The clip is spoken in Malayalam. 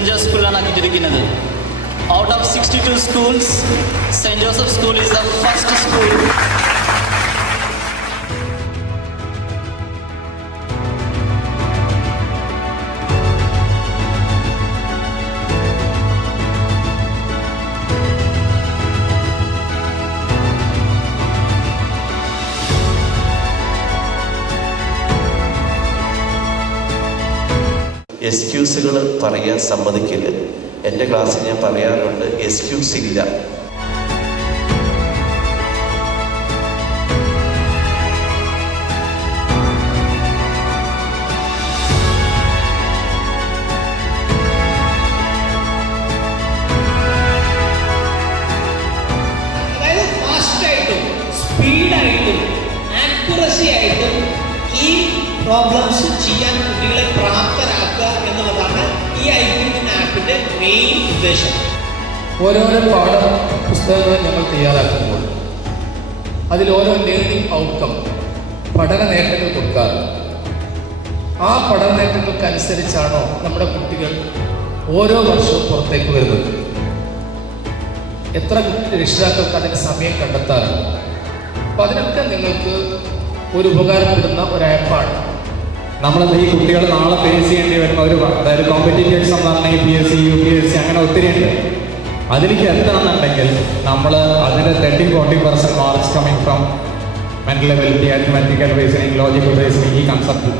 സെൻറ് ജോസഫ് സ്കൂളിലാണ് ആക്കിയിരിക്കുന്നത്. Out of 62 schools, saint Joseph school is the first school. എക്സ്ക്യൂസുകൾ പറയാൻ സമ്മതിക്കില്ല. എൻ്റെ ക്ലാസ്സിൽ ഞാൻ പറയാറുണ്ട്, എക്സ്ക്യൂസ് ഇല്ല. അതായത് ഫാസ്റ്റായിട്ടും സ്പീഡായിട്ടും ആക്യുറസി ആയിട്ടും ഈ പ്രോബ്ലംസ് ചെയ്യാൻ കുട്ടികളെ പ്രാപ്തരാക്കുക എന്നുള്ളതാണ് ഈ ഐക്യു ആപ്പിന്റെ മെയിൻ ഉദ്ദേശം. ഓരോരോ പാഠ പുസ്തകങ്ങൾ ഞങ്ങൾ തയ്യാറാക്കുമ്പോൾ അതിൽ ഓരോ ലേണിംഗ് ഔട്ട്കം, പഠന നേട്ടങ്ങൾ കൊടുക്കാറുണ്ട്. ആ പഠന നേട്ടങ്ങൾക്കനുസരിച്ചാണോ നമ്മുടെ കുട്ടികൾ ഓരോ വർഷവും പുറത്തേക്ക് വരുന്നത്? എത്ര രക്ഷിതാക്കൾക്ക് അതിന് സമയം കണ്ടെത്താറുണ്ട്? അപ്പം അതിനൊക്കെ നിങ്ങൾക്ക് ഒരു ഉപകാരപ്പെടുന്ന ഒരു ആപ്പാണ്. നമ്മൾ ഈ കുട്ടികൾ നാളെ ഫേസ് ചെയ്യേണ്ടി വരുന്ന അതായത് കോമ്പറ്റേറ്റീവ് എക്സാം പറഞ്ഞാൽ PSC, UPSC അങ്ങനെ ഒത്തിരി ഉണ്ട്. അതിലേക്ക് എത്തണമെന്നുണ്ടെങ്കിൽ നമ്മൾ അതിൻ്റെ 30-40% marks coming from mental ability, അരിത്മെറ്റിക്കൽ reasoning, logical reasoning, ഈ കൺസെപ്റ്റ്